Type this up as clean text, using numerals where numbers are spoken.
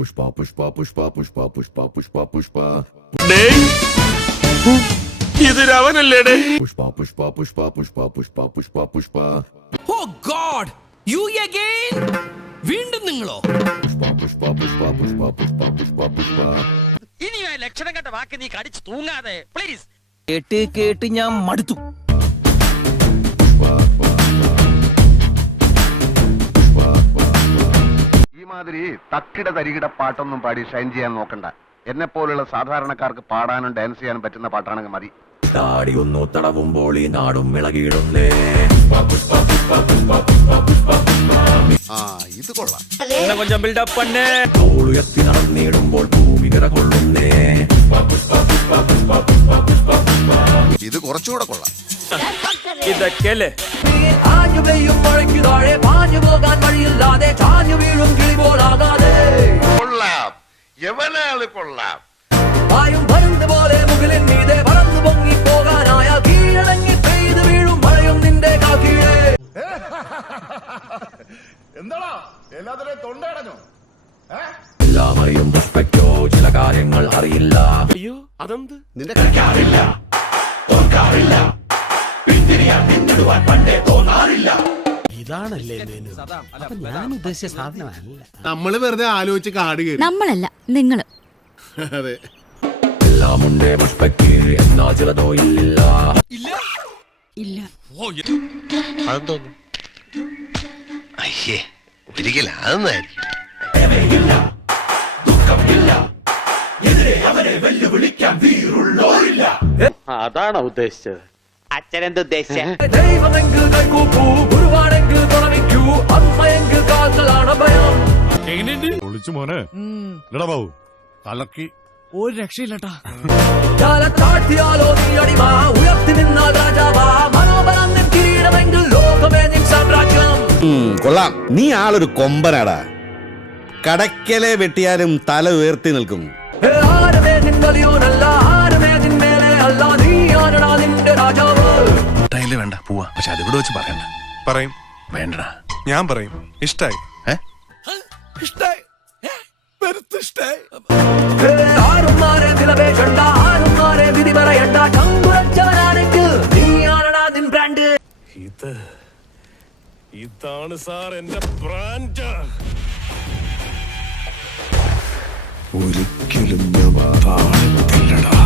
Pushpa, pushpa, pushpa, pushpa, pushpa, pushpa, pushpa. ഇത് രാവണല്ലേ? Pushpa, pushpa, pushpa, pushpa, pushpa, pushpa, pushpa. Oh God! You again? വീണ്ടും നിങ്ങളോ? Pushpa, pushpa, pushpa, pushpa, pushpa, pushpa, pushpa. ഇനി ആ ലക്ഷണം കണ്ട വാക്ക് നീ കടിച്ചു തൂങ്ങാതെ പ്ലീസ്. കേട്ട് കേട്ട് ഞാൻ മടുത്തു. ഈ മാതിരി തക്കിട തരികിട പാട്ടൊന്നും പാടി ഷൈൻ ചെയ്യാൻ നോക്കണ്ട. എന്നെ പോലുള്ള സാധാരണക്കാർക്ക് പാടാനും ഡാൻസ് ചെയ്യാനും പറ്റുന്ന പാട്ടാണെങ്കിൽ മതി. താടി ഒന്നു തടവുമ്പോൾ ഈ നാടും ഇളകിയിടുന്നേ. ഇത് കൊള്ളാം. കൊഞ്ചം ബിൽഡപ്പ് പണ്ണേ. ഉയർത്തി നടന്നിടുമ്പോൾ ഭൂമി വിറകൊള്ളുന്നേ. ഇത് കുറച്ചുകൂടെ കൊള്ളാം. ഇതൊക്കെയല്ലേ ആഞ്ഞു പെയ്യും മഴയ്ക്ക് താഴെ പാഞ്ഞു പോകാൻ വഴിയില്ലാതെ ചാഞ്ഞു വീഴും കിളി പോലാകാതെ കൊള്ളാം. എവനാള് കൊള്ളാം. പായും പരുന്ത് പോലെ മുകളിൽ മീതെ പറന്നു പൊങ്ങി പോകാനായ കീഴടങ്ങി പെയ്തു വീഴും മഴയും നിന്റെ കാക്കീഴേ. എന്താടാ എല്ലാത്തിനെയും തൊണ്ടയടഞ്ഞോ? എല്ലാം അറിയും പുഷ്പയ്ക്കോ ചില കാര്യങ്ങൾ അറിയില്ല. അയ്യോ അതെന്ത് നിന്റെ കളിക്കാറില്ല. തോൽക്കാറില്ല. പിന്തിരിയാൻ പിന്നിടുവാൻ പണ്ടേ തോന്നാറില്ല. ഇതാണല്ലേ നമ്മള് വെറുതെ ആലോചിച്ച് കാട് കയറി. നമ്മളല്ല നിങ്ങള്. അതെ. എല്ലാമുണ്ടേ പുഷ്പയ്ക്ക് എന്നാ ചിലതോ ഇല്ലില്ല. ഇല്ല. അതെന്തോന്നു അയ്യേ ഒരിക്കലും അതൊന്നായിരിക്കും. ദുഃഖമില്ല. എതിരെ അവരെ വെല്ലുവിളിക്കാൻ വീറുള്ളോരില്ല. അതാണോ ഉദ്ദേശിച്ചത്? അച്ഛനെന്തുദ്ദേശിച്ച? ദൈവമെങ്കിൽ കൈകൂപ്പൂ, ഗുരുവാണെങ്കിൽ തുണമിക്കൂ, അമ്മയെങ്കിൽ കാത്തലാണ് ഭയം. ഒളിച്ചു മോനെ ബാബു കലക്കി. ഒരു രക്ഷയില്ലട്ടാ. താഴ്ത്തിയാലോ നീ അടിമ, ഉയർത്തി നിന്നാൽ രാജാവാ, മനോബലം നിൻ കിരീടമെങ്കിൽ ലോകമേ നിൻ സാമ്രാജ്യം. കൊള്ളാം. നീ ആളൊരു കൊമ്പനാടാ. കടക്കലെ വെട്ടിയാലും തല ഉയർത്തി നിൽക്കും. ആരുമേ നിൻ വലിയോനല്ല, ആരുമേ നിൻ മേലെ അല്ല, നീയാണടാ നിന്റെ രാജാവ്. ടൈല് വേണ്ട പോവാ. പക്ഷെ അതിവിടെ വെച്ച് പറയണ്ട. പറയും. വേണ്ടടാ. ഞാൻ പറയും. ഇഷ്ടായി. ആരുമാരെ വിലപേശണ്ട, ആരുമാരെ വിധി പറയണ്ട, ചങ്കുറച്ചവനാണെങ്കിൽ നീയാണടാ നിൻ ബ്രാൻഡ്. ഇതാണ് സാർ എന്റെ ബ്രാൻഡ്. ഒരിക്കലും ഞാൻ പാടത്തില്ലടാ.